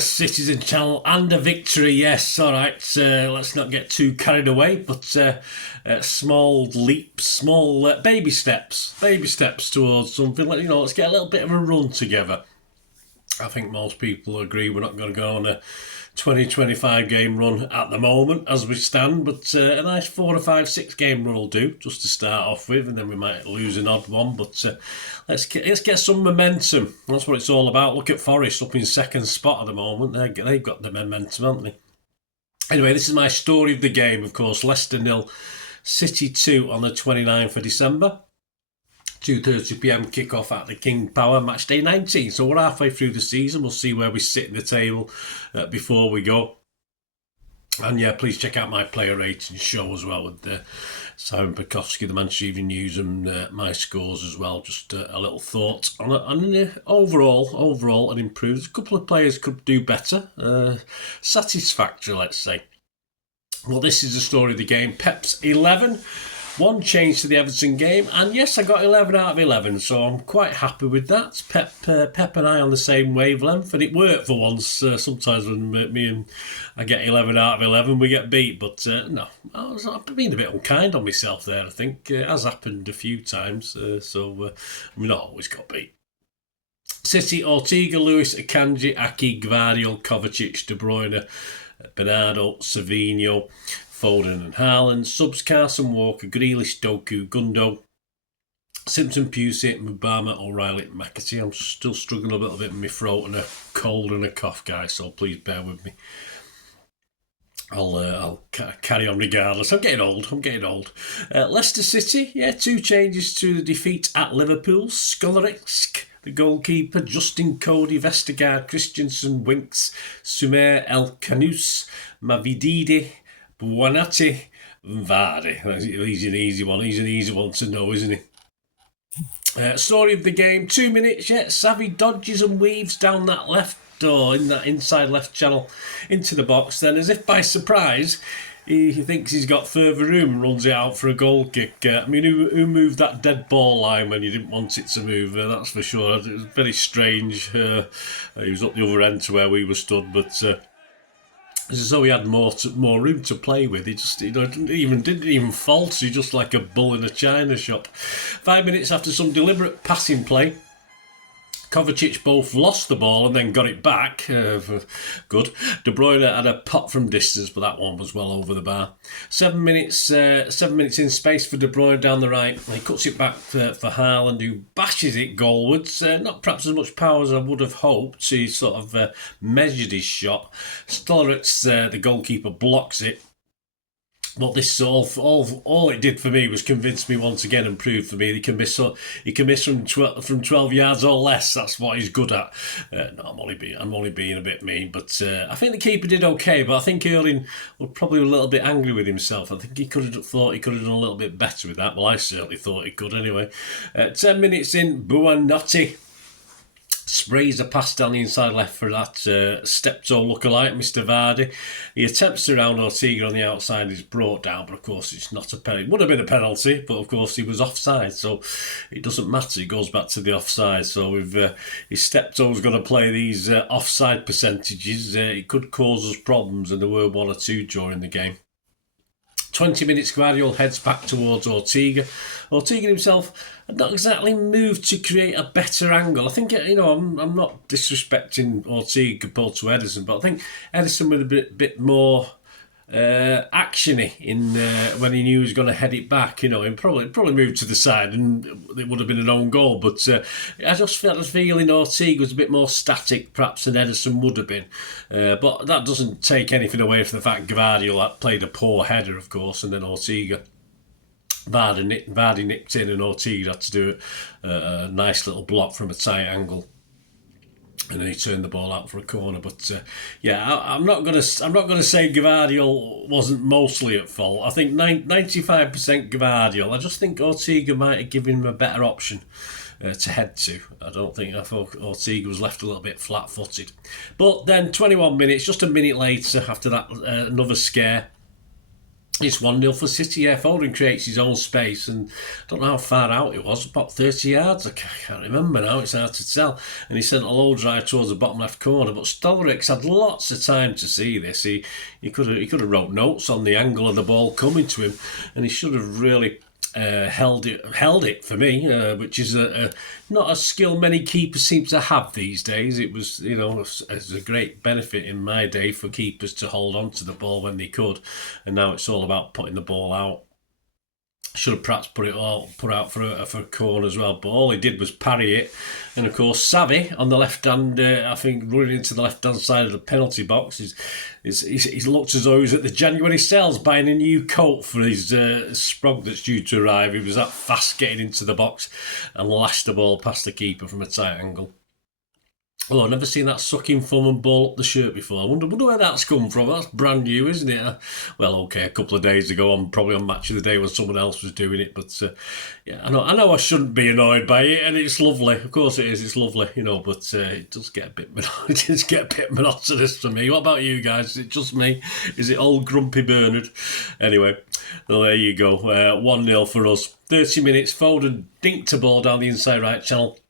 first Citizen channel and a victory, yes, alright, let's not get too carried away, but small leaps, small baby steps towards something. Let's get a little bit of a run together. I think most people agree we're not going to go on a 20-25 game run at the moment as we stand, but a nice 4 or 5, 6 game run will do just to start off with, and then we might lose an odd one, but let's get some momentum. That's what it's all about. Look at Forest up in second spot at the moment. They've got the momentum, haven't they? Anyway, this is my story of the game, of course. Leicester 0, City 2 on the 29th of December. 2:30pm kick-off at the King Power, match day 19. So we're halfway through the season. We'll see where we sit in the table before we go. And yeah, please check out my player rating show as well with Simon Bajkowski, the Manchester Evening News, and my scores as well. Just a little thought on overall, and improved. A couple of players could do better. Satisfactory, let's say. Well, this is the story of the game. Pep's 11. One change to the Everton game, and yes, I got 11 out of 11, so I'm quite happy with that. Pep and I on the same wavelength, and it worked for once. Sometimes when me and I get 11 out of 11, we get beat, but no, I've been a bit unkind on myself there, I think. It has happened a few times, so I've not always got beat. City, Ortega, Lewis, Akanji, Aki, Gvardiol, Kovacic, De Bruyne, Bernardo, Savinho, Foden and Haaland. Subs: Carson, Walker, Grealish, Doku, Gundo, Simpson, Pusey, Mubama, O'Reilly, McAtee. I'm still struggling a little bit with my throat and a cold and a cough, guys, so please bear with me. I'll carry on regardless. I'm getting old. Leicester City, 2 changes to the defeat at Liverpool. Skolarik, the goalkeeper, Justin, Cody, Vestergaard, Christensen, Winks, Sumer, El Kanous, Mavididi, Buonatti, Vardy. He's an easy one. He's an easy one to know, isn't he? Story of the game, 2 minutes yet. Savi dodges and weaves down that left door in that inside left channel into the box. Then, as if by surprise, he thinks he's got further room and runs it out for a goal kick. I mean, who moved that dead ball line when you didn't want it to move? That's for sure. It was very strange. He was up the other end to where we were stood, but it's as though he had more room to play with. He just didn't even falter. He's just like a bull in a china shop. 5 minutes after some deliberate passing play, Kovacic both lost the ball and then got it back. Good. De Bruyne had a pot from distance, but that one was well over the bar. 7 minutes in space for De Bruyne down the right. He cuts it back for Haaland, who bashes it goalwards. Not perhaps as much power as I would have hoped. He sort of measured his shot. Stollerix, the goalkeeper, blocks it. But this all it did for me was convince me once again and prove for me he can miss from 12 yards or less. That's what he's good at. No, I'm only being a bit mean, but I think the keeper did okay. But I think Erling was probably a little bit angry with himself. I think he could have done a little bit better with that. Well, I certainly thought he could anyway. 10 minutes in, Buonanotte sprays a pass down the inside left for that step-toe lookalike, Mr. Vardy. He attempts to round Ortega on the outside. He's brought down, but of course it's not a penalty. It would have been a penalty, but of course he was offside, so it doesn't matter. It goes back to the offside. So if his step-toe's going to play these offside percentages, it could cause us problems, and there were 1 or 2 during the game. 20 minutes, Gvardiol heads back towards Ortega. Ortega himself had not exactly moved to create a better angle. I think, I'm not disrespecting Ortega compared to Ederson, but I think Ederson was a bit more actiony in when he knew he was going to head it back, and probably moved to the side and it would have been an own goal, but I just felt the feeling Ortega was a bit more static perhaps than Ederson would have been, but that doesn't take anything away from the fact Gvardiol played a poor header, of course, and then Ortega Vardy nicked in and Ortega had to do a nice little block from a tight angle. And then he turned the ball out for a corner. But I'm not gonna say Gvardiol wasn't mostly at fault. I think 95% Gvardiol. I just think Ortega might have given him a better option to head to. I thought Ortega was left a little bit flat-footed. But then 21 minutes, just a minute later after that, another scare. It's 1-0 for City. Yeah, Foden creates his own space, and I don't know how far out it was, about 30 yards. I can't remember now, it's hard to tell. And he sent a low drive towards the bottom left corner, but Stolrick's had lots of time to see this. He could have wrote notes on the angle of the ball coming to him, and he should have really held it for me, which is not a skill many keepers seem to have these days. It was, it's a great benefit in my day for keepers to hold on to the ball when they could, and now it's all about putting the ball out. Should have perhaps put out for a corner as well, but all he did was parry it. And of course, Savvy on the left hand, I think running into the left hand side of the penalty box, he's looked as though he's at the January sales buying a new coat for his Sprog that's due to arrive. He was that fast getting into the box and lashed the ball past the keeper from a tight angle. Oh, I've never seen that sucking thumb and ball up the shirt before. I wonder where that's come from. That's brand new, isn't it? Well, okay, a couple of days ago, probably on Match of the Day when someone else was doing it. But yeah, I know I shouldn't be annoyed by it, and it's lovely. Of course it is. It's lovely, but it does get a bit monotonous for me. What about you guys? Is it just me? Is it old grumpy Bernard? Anyway, well, there you go. 1-0 for us. 30 minutes. Foden dinked a ball down the inside right channel.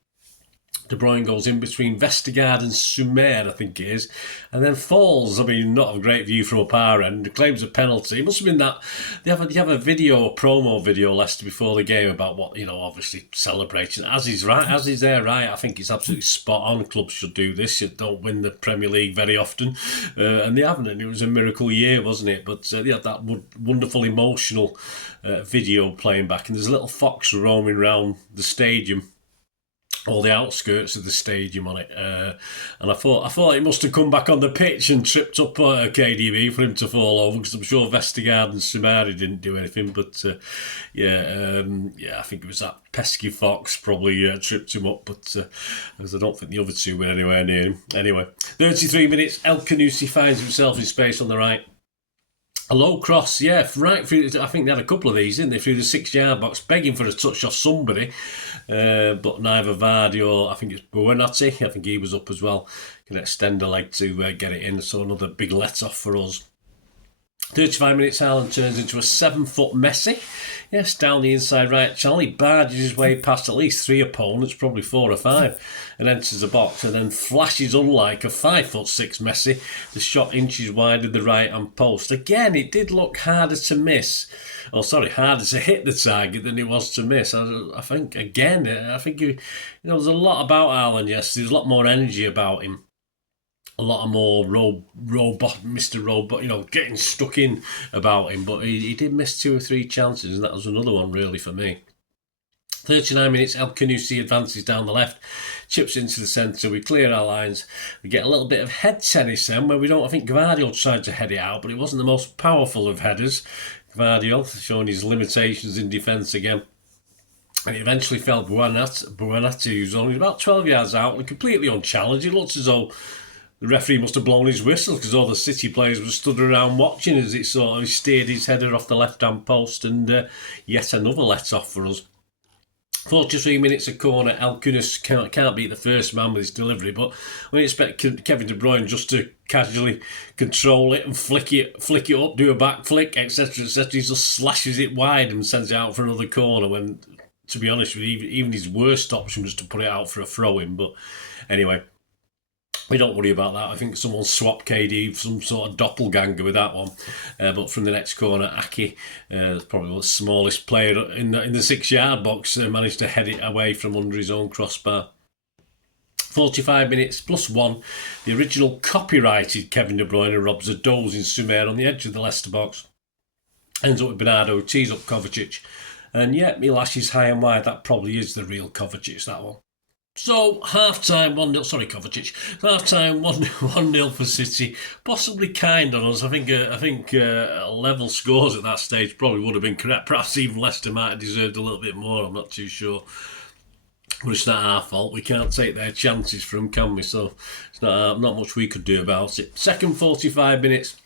De Bruyne goes in between Vestergaard and Sumer, I think it is, and then falls. I mean, not a great view from up our end. Claims a penalty. It must have been that they have a promo video, Leicester, before the game about what, obviously celebrating. As he's right, I think it's absolutely spot on. Clubs should do this. You don't win the Premier League very often, and they haven't. And it was a miracle year, wasn't it? But they had that wonderful emotional video playing back, and there's a little fox roaming around the stadium, or the outskirts of the stadium on it, and I thought it must have come back on the pitch and tripped up KDB for him to fall over, because I'm sure Vestergaard and Sumari didn't do anything, but I think it was that pesky fox probably tripped him up, but as I don't think the other two were anywhere near him. Anyway, 33 minutes, El Khanouchi finds himself in space on the right. A low cross, right through. I think they had a couple of these, didn't they, through the 6-yard box, begging for a touch off somebody, but neither Vardy or I think it's Buonatti, I think he was up as well, can extend a leg to get it in. So another big let-off for us. 35 minutes, Haaland turns into a 7-foot Messi. Yes, down the inside right channel. He barges his way past at least 3 opponents, probably 4 or 5, and enters the box and then flashes unlike a 5'6" Messi. The shot inches wide of the right-hand post. Again, it did look harder to miss. Harder to hit the target than it was to miss. I think there's a lot about Haaland, yes. There's a lot more energy about him. A lot more Mr. Robot, getting stuck in about him. But he did miss 2 or 3 chances, and that was another one, really, for me. 39 minutes, El Khanouchi advances down the left, chips into the centre, we clear our lines, we get a little bit of head tennis then, where I think Gvardiol tried to head it out, but it wasn't the most powerful of headers. Gvardiol showing his limitations in defence again. And it eventually fell Buonatti, who's only about 12 yards out and completely unchallenged. It looks as though the referee must have blown his whistle, because all the City players were stood around watching as it sort of steered his header off the left-hand post, and yet another let-off for us. 43 minutes of corner. El Khanouchi can't beat the first man with his delivery, but we expect Kevin De Bruyne just to casually control it and flick it up, do a back flick, etc., etc. He just slashes it wide and sends it out for another corner, when, to be honest with you, even his worst option was to put it out for a throw-in. But anyway, we don't worry about that. I think someone swapped KD for some sort of doppelganger with that one. But from the next corner, Aki, probably the smallest player in the 6-yard box, managed to head it away from under his own crossbar. 45 minutes plus 1. The original copyrighted Kevin De Bruyne robs a dozing Sumer on the edge of the Leicester box. Ends up with Bernardo, tees up Kovacic. And he lashes high and wide. That probably is the real Kovacic, that one. So, half-time 1-0, sorry Kovacic, half-time 1-0 for City, possibly kind on us. I think level scores at that stage probably would have been correct. Perhaps even Leicester might have deserved a little bit more, I'm not too sure. But it's not our fault, we can't take their chances from them, can we? So, it's not much we could do about it. Second 45 minutes,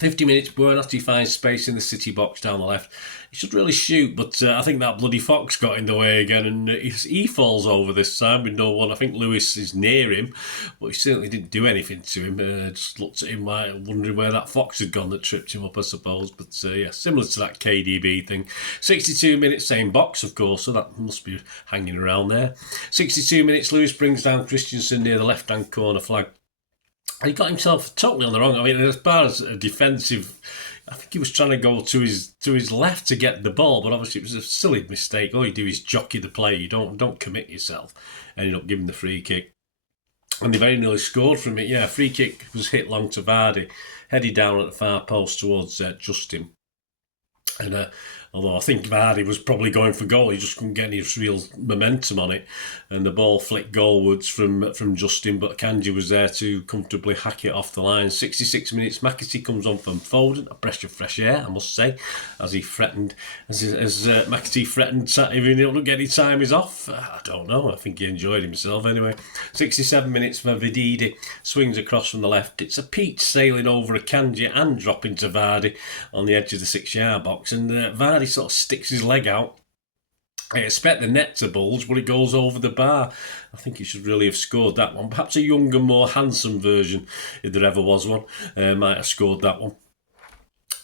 50 minutes, Bajkowski finds space in the City box down the left. He should really shoot, but I think that bloody fox got in the way again, and he falls over this time with no one. I think Lewis is near him, but he certainly didn't do anything to him. Just looked at him like wondering where that fox had gone that tripped him up, I suppose. But yeah, similar to that KDB thing. 62 minutes, same box, of course, so that must be hanging around there. 62 minutes, Lewis brings down Christensen near the left-hand corner flag. He got himself totally on the wrong. I mean, as far as a defensive, I think he was trying to go to his left to get the ball, but obviously it was a silly mistake. All you do is jockey the play. You don't commit yourself. Ended up giving the free kick, and they very nearly scored from it. Yeah, free kick was hit long to Vardy, headed down at the far post towards Justin. And although I think Vardy was probably going for goal, he just couldn't get any real momentum on it, and the ball flicked goalwards from Justin, but Kanji was there to comfortably hack it off the line. 66 minutes, McAtee comes on from Foden, a breath of fresh air, I must say, as McAtee threatened if he don't get any time is off. I don't know, I think he enjoyed himself anyway. 67 minutes for Vididi, swings across from the left. It's a peach sailing over a Kanji and dropping to Vardy on the edge of the 6-yard box, and Vardy sort of sticks his leg out. I expect the net to bulge, but it goes over the bar. I think he should really have scored that one. Perhaps a younger, more handsome version, if there ever was one, might have scored that one.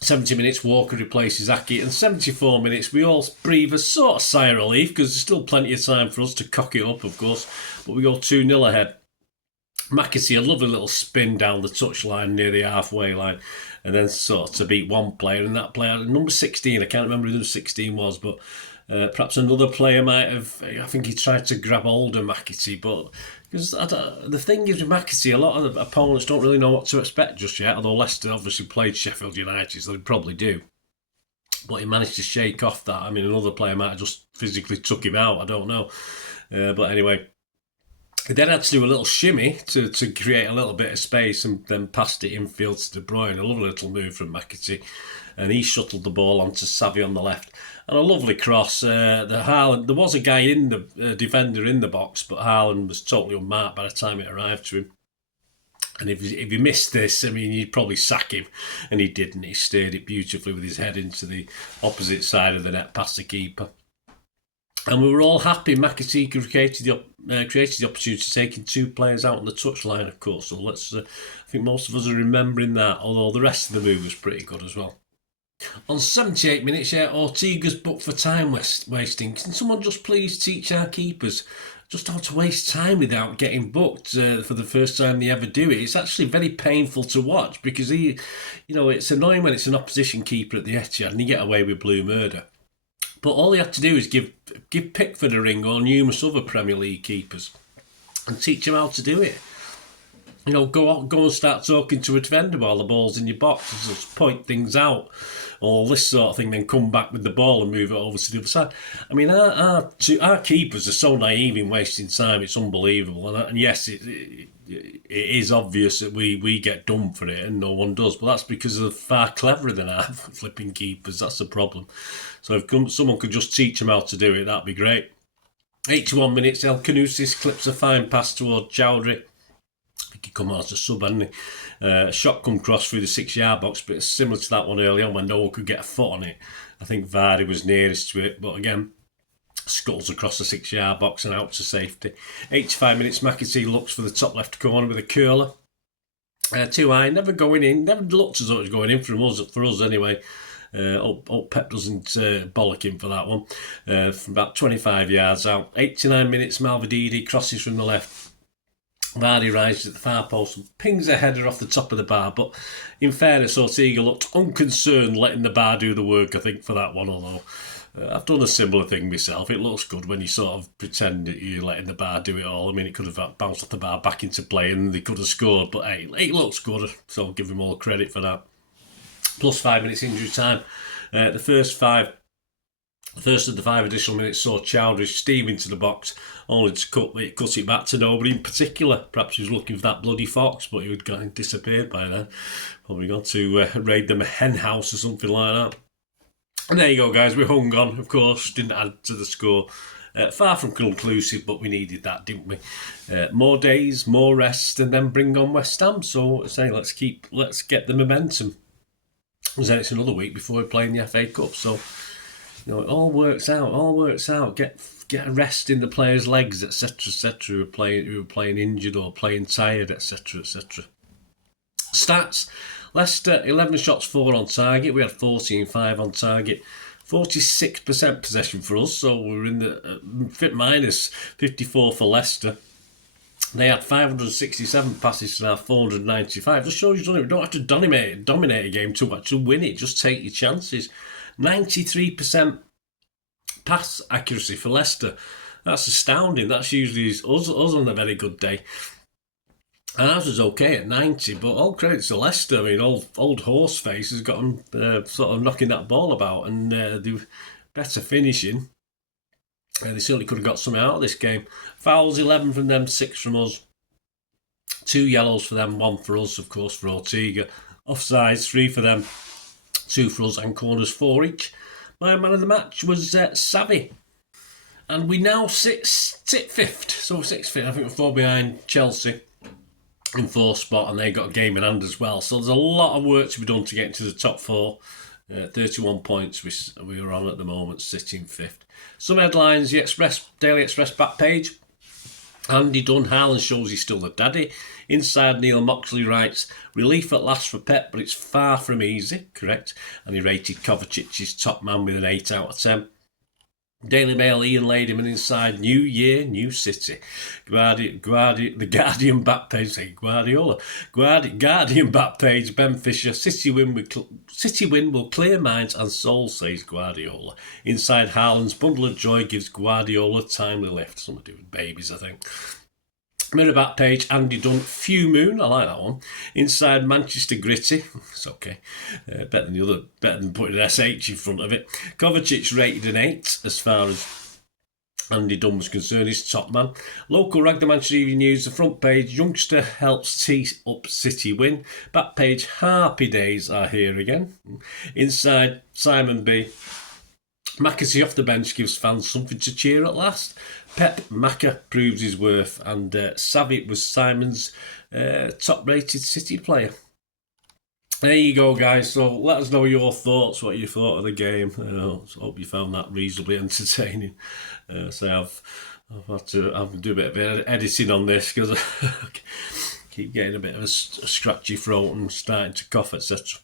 70 minutes, Walker replaces Aki, and 74 minutes, we all breathe a sort of sigh of relief, because there's still plenty of time for us to cock it up, of course, but we go 2-0 ahead. McAtee, a lovely little spin down the touchline near the halfway line, and then sort of to beat one player, and that player, number 16, I can't remember who number 16 was, but perhaps another player might have, I think he tried to grab hold of McAtee, but because the thing is with McAtee, a lot of the opponents don't really know what to expect just yet, although Leicester obviously played Sheffield United, so they probably do. But he managed to shake off that. I mean, another player might have just physically took him out, I don't know. But anyway, he then had to do a little shimmy to create a little bit of space, and then passed it infield to De Bruyne. A lovely little move from McAtee, and he shuttled the ball onto Savi on the left. And a lovely cross. Haaland, there was a guy in the defender in the box, but Haaland was totally unmarked by the time it arrived to him. And if he missed this, I mean, you'd probably sack him, and he didn't. He steered it beautifully with his head into the opposite side of the net, past the keeper. And we were all happy. McAtee created the opportunity to taking two players out on the touchline, of course. So I think most of us are remembering that, although the rest of the move was pretty good as well. On 78 minutes, Ortega's booked for time wasting. Can someone just please teach our keepers just how to waste time without getting booked for the first time they ever do it? It's actually very painful to watch, because it's annoying when it's an opposition keeper at the Etihad and you get away with blue murder. But all he had to do is give Pickford a ring, or numerous other Premier League keepers, and teach him how to do it. Go and start talking to a defender while the ball's in your box, and just point things out, all this sort of thing, then come back with the ball and move it over to the other side. I mean, our keepers are so naive in wasting time, it's unbelievable. And yes, it is obvious that we get done for it and no one does, but that's because they're far cleverer than our flipping keepers. That's the problem. So if someone could just teach them how to do it, that'd be great. 81 minutes, El Canusis clips a fine pass toward Chowdhury. I think he come on as a sub, hadn't he? A shot come cross through the 6-yard box, but it's similar to that one early on when no one could get a foot on it. I think Vardy was nearest to it, but again, scuttles across the 6-yard box and out to safety. 85 minutes, McAtee looks for the top left corner with a curler. Too high, never going in, never looked as though it was going in for us anyway. Pep doesn't bollock him for that one. From about 25 yards out. 89 minutes, Malvididi crosses from the left. Vardy rises at the far post and pings a header off the top of the bar, but in fairness, Ortega looked unconcerned letting the bar do the work, I think, for that one, although I've done a similar thing myself. It looks good when you sort of pretend that you're letting the bar do it all. I mean, it could have bounced off the bar back into play and they could have scored, but hey, it looks good, so I'll give him all credit for that. Plus 5 minutes injury time. The first of the 5 additional minutes saw Chowdhury steam into the box, only to cut it back to nobody in particular. Perhaps he was looking for that bloody fox, but he had disappeared by then. Probably gone to raid the hen house or something like that. And there you go, guys. We hung on, of course. Didn't add to the score. Far from conclusive, but we needed that, didn't we? More days, more rest, and then bring on West Ham. So, let's get the momentum. And then it's another week before we play in the FA Cup. So, you know, it all works out. Get a rest in the players' legs, etc., etc. Who are playing injured or playing tired, etc., etc. Stats: Leicester 11 shots, 4 on target. We had 14-5 on target. 46% possession for us, so we're in the minus 54 for Leicester. They had 567 passes to our 495. Just shows you we don't have to dominate a game to actually win it. Just take your chances. 93% pass accuracy for Leicester. That's astounding. That's usually us on a very good day. Ours was okay at 90, but all credit to Leicester. I mean, old Horseface has got them sort of knocking that ball about, and they better finishing. They certainly could have got something out of this game. Fouls 11 from them, 6 from us. 2 yellows for them, 1 for us, of course, for Ortega. Offsides, 3 for them, 2 for us, and corners 4 each. My man of the match was Savi. And we now sit 5th. So 6th, I think we're 4 behind Chelsea in 4th spot, and they got a game in hand as well. So there's a lot of work to be done to get into the top 4. 31 points we are on at the moment, sitting 5th. Some headlines: the Daily Express back page. Andy Dunn, Haaland shows he's still the daddy. Inside, Neil Moxley writes, relief at last for Pep, but it's far from easy. Correct. And he rated Kovacic's top man with an 8 out of 10. Daily Mail, Ian Ladyman inside, new year, new city. The Guardian back page, say Guardiola. Guardian back page, Ben Fisher, City win will clear minds and souls, says Guardiola. Inside, Haaland's bundle of joy gives Guardiola timely lift. Something to do with babies, I think. Mirror back page, Andy Dunn, Few Moon, I like that one. Inside, Manchester Gritty, it's okay. Better than putting an SH in front of it. Kovacic rated an 8 as far as Andy Dunn was concerned, he's top man. Local Rag the Manchester Evening News, the front page, youngster helps tee up City win. Back page, happy days are here again. Inside, Simon B. McAtee off the bench gives fans something to cheer at last. Pep Macca proves his worth, and Savic was Simon's top-rated City player. There you go, guys. So let us know your thoughts, what you thought of the game. I hope you found that reasonably entertaining. So I've had to do a bit of editing on this because I keep getting a bit of a scratchy throat and starting to cough, etc.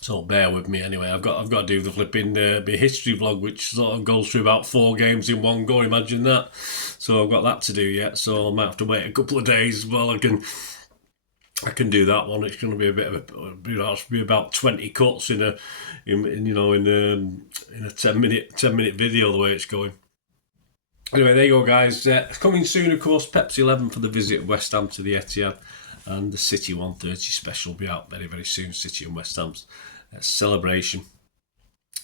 So bear with me anyway. I've got to do the flipping history vlog, which sort of goes through about 4 games in one go. Imagine that. So I've got that to do yet. So I might have to wait a couple of days while I can do that one. It's going to be a bit of be about 20 cuts in a 10-minute video the way it's going. Anyway, there you go, guys. Coming soon, of course, Pepsi 11 for the visit of West Ham to the Etihad, and the City 1:30 special will be out very, very soon. City and West Ham's celebration.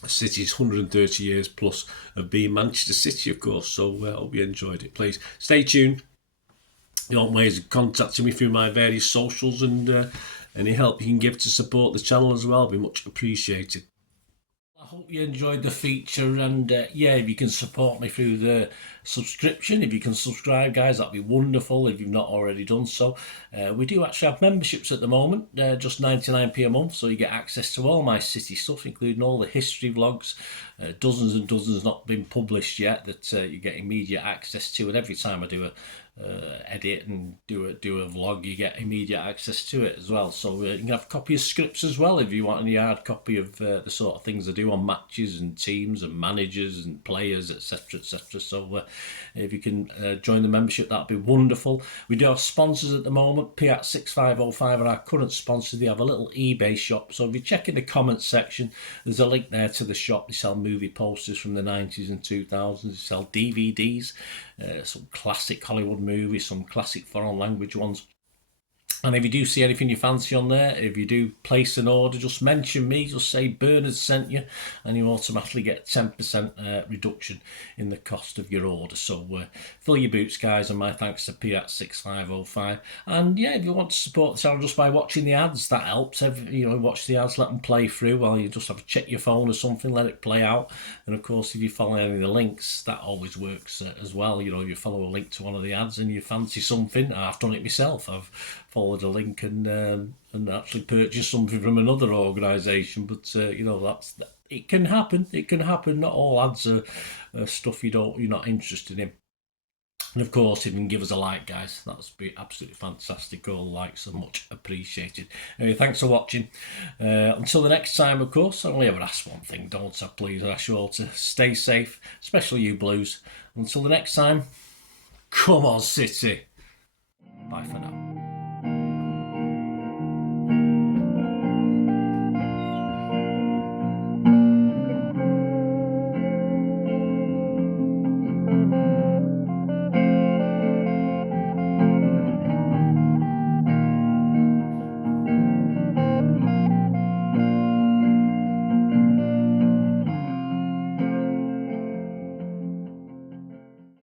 City's 130 years plus of being Manchester City, of course. So I hope you enjoyed it. Please stay tuned. You want ways of contacting me through my various socials, and any help you can give to support the channel as well will be much appreciated. I hope you enjoyed the feature, and if you can support me through the subscription, if you can subscribe, guys, that'd be wonderful if you've not already done so. We do actually have memberships at the moment, just 99p a month, so you get access to all my City stuff, including all the history vlogs, dozens and dozens not been published yet that you get immediate access to, and every time I do a edit and do a vlog, you get immediate access to it as well. So you can have a copy of scripts as well if you want any hard copy of the sort of things I do on matches and teams and managers and players, etc, etc. So if you can join the membership, that'd be wonderful. We do have sponsors at the moment. Piat 6505 are our current sponsor. They have a little eBay shop, so if you check in the comments section, there's a link there to the shop. They sell movie posters from the 90s and 2000s. They sell DVDs, some classic Hollywood movies, some classic foreign language ones. And if you do see anything you fancy on there, if you do place an order, just mention me, just say Bernard sent you, and you automatically get 10% reduction in the cost of your order. So fill your boots, guys, and my thanks to Piat 6505. And if you want to support the channel just by watching the ads, that helps. Watch the ads, let them play through while you just have to check your phone or something, let it play out. And of course, if you follow any of the links, that always works as well. If you follow a link to one of the ads and you fancy something, I've done it myself. I've followed forward a link and actually purchase something from another organisation. But you know, it can happen. It can happen. Not all ads are stuff you're not interested in. And of course, if you can give us a like, guys, that would be absolutely fantastic. All the likes are much appreciated. Anyway, thanks for watching. Until the next time, of course, I only ever ask one thing, don't I? Please, I ask you all to stay safe, especially you Blues. Until the next time, come on, City. Bye for now.